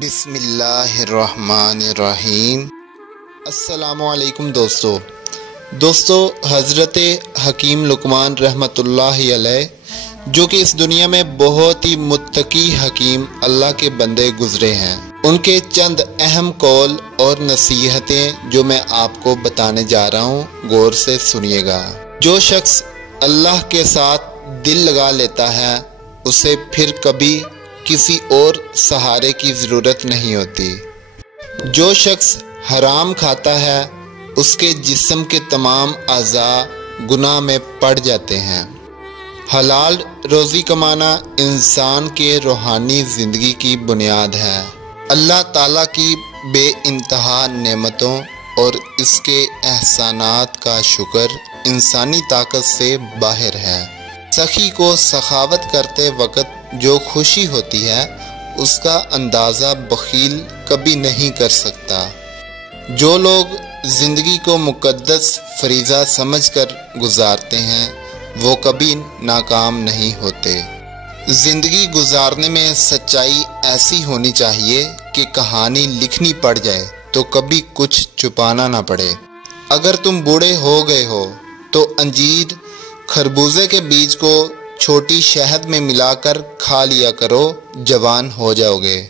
بسم اللہ الرحمن الرحیم۔ السلام علیکم دوستو، حضرت حکیم لقمان رحمۃ اللہ علیہ جو کہ اس دنیا میں بہت ہی متقی حکیم اللہ کے بندے گزرے ہیں، ان کے چند اہم قول اور نصیحتیں جو میں آپ کو بتانے جا رہا ہوں، غور سے سنیے گا۔ جو شخص اللہ کے ساتھ دل لگا لیتا ہے اسے پھر کبھی کسی اور سہارے کی ضرورت نہیں ہوتی۔ جو شخص حرام کھاتا ہے اس کے جسم کے تمام اعضاء گناہ میں پڑ جاتے ہیں۔ حلال روزی کمانا انسان کے روحانی زندگی کی بنیاد ہے۔ اللہ تعالیٰ کی بے انتہا نعمتوں اور اس کے احسانات کا شکر انسانی طاقت سے باہر ہے۔ سخی کو سخاوت کرتے وقت جو خوشی ہوتی ہے اس کا اندازہ بخیل کبھی نہیں کر سکتا۔ جو لوگ زندگی کو مقدس فریضہ سمجھ کر گزارتے ہیں وہ کبھی ناکام نہیں ہوتے۔ زندگی گزارنے میں سچائی ایسی ہونی چاہیے کہ کہانی لکھنی پڑ جائے تو کبھی کچھ چھپانا نہ پڑے۔ اگر تم بوڑھے ہو گئے ہو تو انجیر خربوزے کے بیج کو چھوٹی شہد میں ملا کر کھا لیا کرو، جوان ہو جاؤ گے۔